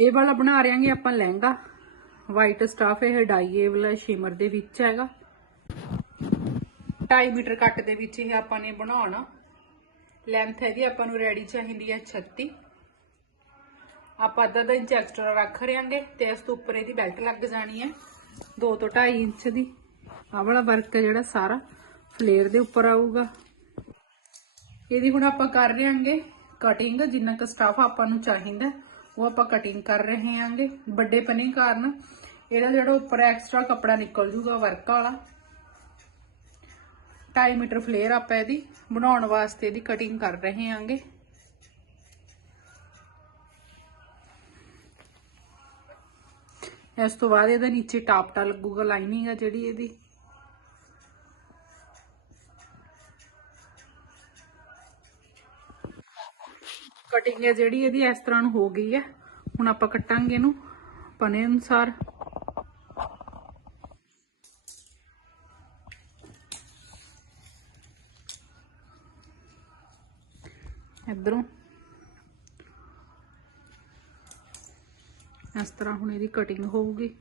ਇਹ ਵਾਲਾ ਬਣਾ ਰਿਆਂਗੇ ਆਪਾਂ ਲਹਿੰਗਾ। ਵਾਈਟ ਸਟਾਫ ਇਹ ਡਾਈਏ ਵਾਲਾ ਸ਼ਿਮਰ ਦੇ ਵਿੱਚ ਹੈਗਾ। 2.5 ਮੀਟਰ ਕੱਟ ਦੇ ਵਿੱਚ ਇਹ ਆਪਾਂ ਨੇ ਬਣਾਉਣਾ। ਲੈਂਥ ਇਹਦੀ ਆਪਾਂ ਨੂੰ ਰੈਡੀ ਚਾਹੀਦੀ ਹੈ 36 ਆਪਾਂ ਅੱਧਾ ਦਾ ਇੰਚ ਐਕਸਟਰਾ ਰੱਖ ਰਿਆਂਗੇ ਤੇ ਇਸ ਤੋਂ ਉੱਪਰ ਇਹਦੀ ਬੈਲਟ ਲੱਗ ਜਾਣੀ ਹੈ। 2 ਤੋਂ 2.5 ਇੰਚ ਦੀ। ਆਹ ਵਾਲਾ ਵਰਕ ਹੈ ਜਿਹੜਾ ਸਾਰਾ। ਫਲੇਅਰ ਦੇ ਉੱਪਰ ਆਊਗਾ। ਇਹਦੀ ਹੁਣ ਆਪਾਂ ਕਰ ਰਿਆਂਗੇ ਕਟਿੰਗ ਜਿੰਨਾ ਕੁ ਸਟਾਫ ਆਪਾਂ ਨੂੰ ਚਾਹੀਦਾ। ਉਹ ਆਪਾਂ ਕਟਿੰਗ ਕਰ ਰਹੇ ਹਾਂਗੇ, ਵੱਡੇ ਪਨੇ ਕਾਰਨ। ਇਹਦਾ ਜਿਹੜਾ ਉੱਪਰ ਐਕਸਟਰਾ ਕੱਪੜਾ ਨਿਕਲ ਜੂਗਾ ਵਰਕ ਵਾਲਾ। 2.5 ਮੀਟਰ ਫਲੇਅਰ ਆਪਾਂ ਇਹਦੀ ਬਣਾਉਣ ਵਾਸਤੇ ਇਹਦੀ ਕਟਿੰਗ ਕਰ ਰਹੇ ਹਾਂਗੇ। ਇਸ ਤੋਂ ਬਾਅਦ ਇਹਦਾ ਨੀਚੇ ਟਾਪਟਾ ਲੱਗੂਗਾ ਲਾਈਨਿੰਗ ਆ ਜਿਹੜੀ ਇਹਦੀ। ਕਟਿੰਗ ਹੈ ਜਿਹੜੀ ਇਹਦੀ ਇਸ ਤਰ੍ਹਾਂ ਨੂੰ ਹੋ ਗਈ ਹੈ। ਹੁਣ ਆਪਾਂ ਕੱਟਾਂਗੇ ਇਹਨੂੰ ਪਨੇ ਅਨੁਸਾਰ। ਇਧਰੋਂ। ਇਸ ਤਰ੍ਹਾਂ ਹੁਣ ਇਹਦੀ ਕਟਿੰਗ ਹੋਊਗੀ।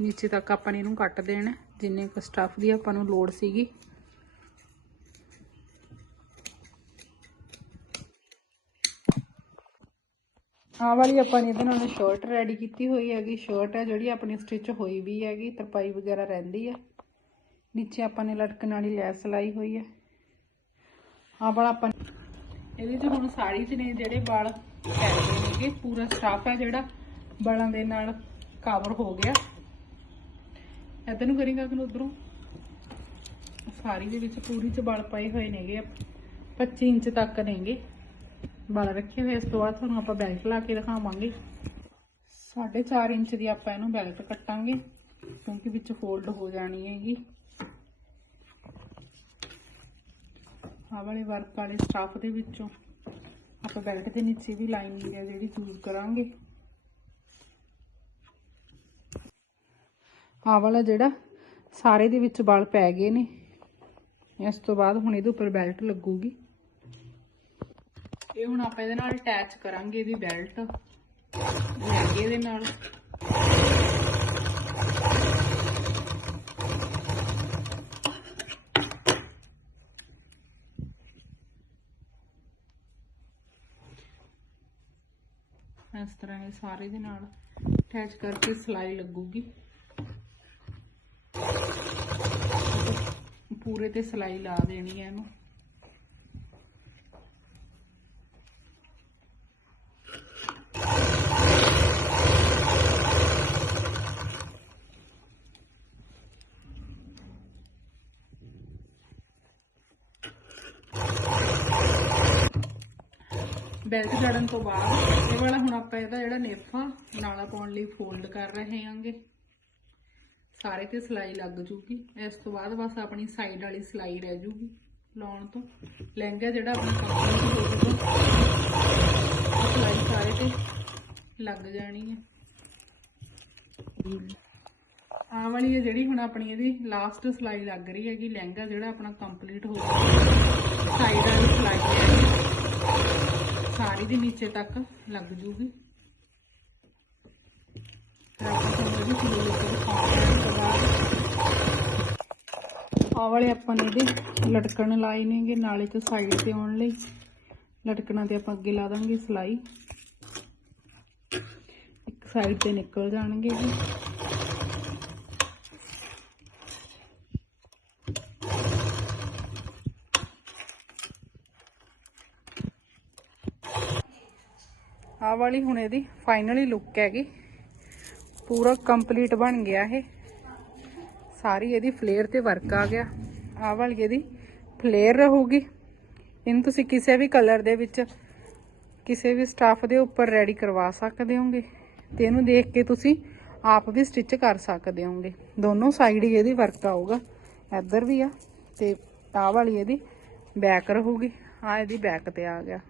ਨੀਚੇ ਤੱਕ ਆਪਾਂ ਨੇ ਇਹਨੂੰ ਕੱਟ ਦੇਣਾ। ਜਿੰਨੇ ਕੁ ਸਟਫ ਦੀ ਆਪਾਂ ਨੂੰ ਲੋੜ ਸੀਗੀ। ਆਹ ਵਾਲੀ ਆਪਾਂ ਨੇ ਇਹਦੇ ਨਾਲ ਸ਼ਰਟ ਰੈਡੀ ਕੀਤੀ ਹੋਈ ਹੈਗੀ। ਸ਼ਰਟ ਹੈ, ਜਿਹੜੀ ਆਪਣੀ ਸਟਿਚ ਹੋਈ ਵੀ ਹੈਗੀ, ਤਰਪਾਈ ਵਗੈਰਾ ਰਹਿੰਦੀ ਹੈ ਨੀਚੇ ਆਪਾਂ ਨੇ ਲਟਕਣ ਵਾਲੀ ਲੈਸ ਲਾਈ ਹੋਈ ਹੈ। ਆਹ ਵਾਲਾ ਆਪਾਂ ਇਹਦੇ 'ਚ ਹੁਣ ਸਾੜੀ 'ਚ ਨੇ ਜਿਹੜੇ ਵਾਲ ਪੈਂਦੇ ਨੇਗੇ ਪੂਰਾ ਸਟਾਫ ਹੈ ਜਿਹੜਾ, ਵਾਲਾਂ ਦੇ ਨਾਲ ਕਵਰ ਹੋ ਗਿਆ। ਇੱਧਰ ਨੂੰ ਕਰੀਂਗਾ ਕਿ ਉਧਰੋਂ? ਸਾੜੀ ਦੇ ਵਿੱਚ ਪੂਰੀ 'ਚ ਵਾਲ ਪਏ ਹੋਏ ਨੇਗੇ 25 ਇੰਚ ਤੱਕ ਨੇਗੇ। ਵਾਲ ਰੱਖੇ ਹੋਏ ਇਸ ਤੋਂ ਬਾਅਦ ਤੁਹਾਨੂੰ ਆਪਾਂ ਬੈਲਟ ਲਾ ਕੇ ਦਿਖਾਵਾਂਗੇ। 4.5 ਇੰਚ ਦੀ ਆਪਾਂ ਇਹਨੂੰ ਬੈਲਟ ਕੱਟਾਂਗੇ, ਕਿਉਂਕਿ ਵਿੱਚ ਫੋਲਡ ਹੋ ਜਾਣੀ ਹੈਗੀ। ਆਹ ਵਾਲੇ ਵਰਕ ਵਾਲੇ ਸਟਾਫ ਦੇ ਵਿੱਚੋਂ ਆਪਾਂ ਬੈਲਟ ਦੇ ਨੀਚੇ ਵੀ ਲਾਈਨਿੰਗ ਹੈ ਜਿਹੜੀ ਯੂਜ਼ ਕਰਾਂਗੇ। ਆਹ ਵਾਲਾ ਜਿਹੜਾ ਸਾਰੇ ਦੇ ਵਿੱਚ ਵਾਲ ਪੈ ਗਏ ਨੇ। ਇਸ ਤੋਂ ਬਾਅਦ ਹੁਣ ਇਹਦੇ ਉੱਪਰ ਬੈਲਟ ਲੱਗੂਗੀ। ਇਹ ਹੁਣ ਆਪਾਂ ਇਹਦੇ ਨਾਲ ਅਟੈਚ ਕਰਾਂਗੇ ਇਹਦੀ ਬੈਲਟ ਲਹਿੰਗੇ ਦੇ ਨਾਲ। ਇਸ ਤਰ੍ਹਾਂ ਇਹ ਸਾਰੇ ਦੇ ਨਾਲ ਅਟੈਚ ਕਰਕੇ ਸਲਾਈ ਲੱਗੂਗੀ। ਪੂਰੇ ਤੇ ਸਲਾਈ ਲਾ ਦੇਣੀ ਹੈ ਇਹਨੂੰ। ਬੈਲਟ ਜੜਨ ਤੋਂ ਬਾਅਦ, ਇਹ ਵਾਲਾ ਹੁਣ ਆਪਾਂ ਇਹਦਾ ਜਿਹੜਾ ਨੇਫਾ, ਨਾਲਾ ਪਾਉਣ ਲਈ ਫੋਲਡ ਕਰ ਰਹੇ ਹਾਂਗੇ। ਸਾਰੇ ਤੇ ਸਲਾਈ ਲੱਗ ਜੂਗੀ। ਇਸ ਤੋਂ ਬਾਅਦ ਬਸ ਆਪਣੀ ਸਾਈਡ ਵਾਲੀ ਸਲਾਈ ਰਹਿ ਜੂਗੀ ਲਾਉਣ ਤੋਂ। ਲਹਿੰਗਾ ਜਿਹੜਾ ਆਪਣਾ ਕੰਪਲੀਟ ਹੋ ਜੂਗਾ ਸਲਾਈ ਸਾਰੇ ਤੇ ਲੱਗ ਜਾਣੀ ਹੈ। ਆਹ ਵਾਲੀ ਹੈ ਜਿਹੜੀ ਹੁਣ ਆਪਣੀ ਇਹਦੀ ਲਾਸਟ ਸਲਾਈ ਲੱਗ ਰਹੀ ਹੈਗੀ। ਲਹਿੰਗਾ ਜਿਹੜਾ ਆਪਣਾ ਕੰਪਲੀਟ ਹੋ ਗਿਆ ਸਾਈਡ ਸਾਰੀ ਦੇ ਨੀਚੇ ਤੱਕ ਲੱਗ ਜੂਗੀ। ਆਹ ਵਾਲੇ ਆਪਾਂ ਨੇ ਇਹਦੇ ਲਟਕਣ ਲਾਏ ਨੇਗੇ, ਨਾਲੇ ਤੋਂ ਸਾਈਡ ਤੇ ਆਉਣ ਲਈ। ਲਟਕਣਾ ਤੇ ਆਪਾਂ ਅੱਗੇ ਲਾ ਦਾਂਗੇ ਸਲਾਈ। ਇੱਕ ਸਾਈਡ ਤੇ ਨਿਕਲ ਜਾਣਗੇ ਜੀ। ਆਹ ਵਾਲੀ ਹੁਣ ਇਹਦੀ ਫਾਈਨਲੀ ਲੁੱਕ ਹੈਗੀ। ਪੂਰਾ ਕੰਪਲੀਟ ਬਣ ਗਿਆ ਇਹ। ਸਾਰੀ ਇਹਦੀ ਫਲੇਅਰ ਤੇ ਵਰਕ ਆ ਗਿਆ। ਆਹ ਵਾਲੀ ਇਹਦੀ ਫਲੇਅਰ ਰਹੂਗੀ। ਇਹਨੂੰ ਤੁਸੀਂ ਕਿਸੇ ਵੀ ਕਲਰ ਦੇ ਵਿੱਚ ਕਿਸੇ ਵੀ ਸਟਾਫ ਦੇ ਉੱਪਰ ਰੈਡੀ ਕਰਵਾ ਸਕਦੇ ਹੋਗੇ। ਤੇ ਇਹਨੂੰ ਦੇਖ ਕੇ ਤੁਸੀਂ ਆਪ ਵੀ ਸਟਿਚ ਕਰ ਸਕਦੇ ਹੋਗੇ। ਦੋਨੋਂ ਸਾਈਡ ਹੀ ਇਹਦੀ ਵਰਕ ਆਊਗਾ। ਇੱਧਰ ਵੀ ਆ ਤੇ ਆਹ ਵਾਲੀ ਇਹਦੀ ਬੈਕ ਰਹੂਗੀ। ਆ ਇਹਦੀ ਬੈਕ ਤੇ ਆ ਗਿਆ।